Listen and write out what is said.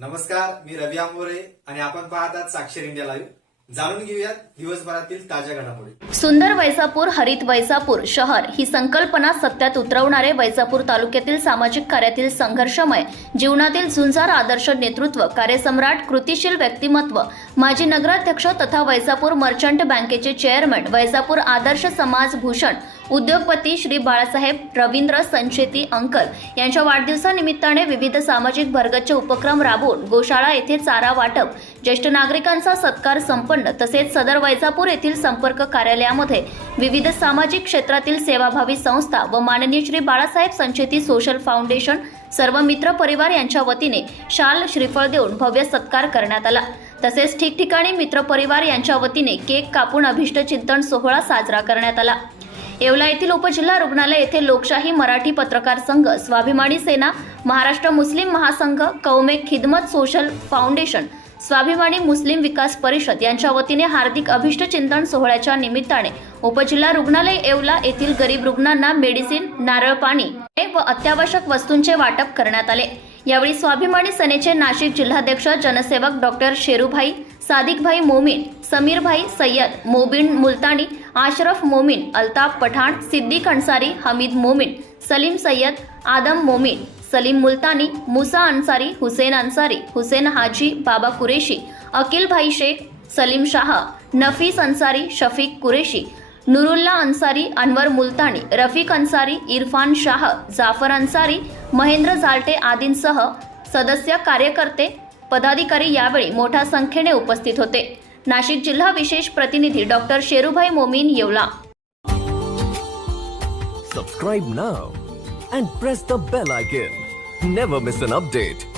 नमस्कार मी रवी आंबोरे आणि आपण पाहतात साक्षर इंडिया लाईव्ह. जाणून घेऊयात दिवसभरातील ताज्या घडामोडी. सुंदर वैजापूर हरित वैजापूर शहर ही संकल्पना सत्यात उतरवणारे वैजापूर तालुक्यातील सामाजिक कार्यातील संघर्षमय जीवनातील झुंजार आदर्श नेतृत्व कार्यसम्राट कृतिशील व्यक्तिमत्व माजी नगराध्यक्ष तथा वैजापूर मर्चंट बँकेचे चेअरमन वैजापूर आदर्श समाज भूषण उद्योगपती श्री बाळासाहेब रवींद्र संचेती अंकल यांच्या वाढदिवसानिमित्ताने विविध सामाजिक भरगच्च उपक्रम राबवून गोशाळा येथे चारा वाटप ज्येष्ठ नागरिकांचा सत्कार संपन्न तसेच सदर वैजापूर येथील संपर्क कार्यालयामध्ये विविध सामाजिक क्षेत्रातील सेवाभावी संस्था व माननीय श्री बाळासाहेब संचेती सोशल फाउंडेशन सर्व मित्र परिवार यांच्या वतीने शाल श्रीफळ देऊन भव्य सत्कार करण्यात आला. तसेच ठिकठिकाणी मित्रपरिवार यांच्या वतीने केक कापून अभिष्ट चिंतन सोहळा साजरा करण्यात आला. येवला येथील उपजिल्हा रुग्णालय येथे लोकशाही मराठी पत्रकार संघ स्वाभिमानी सेना महाराष्ट्र मुस्लिम महासंघ कौमेक खिदमत सोशल फाउंडेशन स्वाभिमानी मुस्लिम विकास परिषद यांच्या वतीने हार्दिक अभिष्ट चिंतन सोहळ्याच्या निमित्ताने उपजिल्हा रुग्णालय येवला येथील गरीब रुग्णांना मेडिसिन नारळ पाणी व अत्यावश्यक वस्तूंचे वाटप करण्यात आले. यावेळी स्वाभिमानी सेनेचे नाशिक जिल्हाध्यक्ष जनसेवक डॉक्टर शेरूभाई सादिकभाई मोमीन समीरभाई सय्यद मोबिन मुलतानी आशरफ मोमीन अल्ताफ पठाण सिद्दीक अन्सारी हमीद मोमीन सलीम सय्यद आदम मोमीन सलीम मुलतानी मुसा अन्सारी हुसेन अन्सारी हुसेन हाजी बाबा कुरेशी अकिल भाई शेख सलीम शाह नफीस अन्सारी शफीक कुरेशी नुरुल्ला अन्सारी अनवर मुलतानी रफिक अन्सारी इरफान शाह जाफर अन्सारी महेंद्र जालटे आदींसह सदस्य कार्यकर्ते पदाधिकारी यावेळी मोठ्या संख्येने उपस्थित होते. नाशिक जिल्हा विशेष प्रतिनिधी doctor Sherubhai Momin Yeola. Subscribe now and press the bell icon never miss an update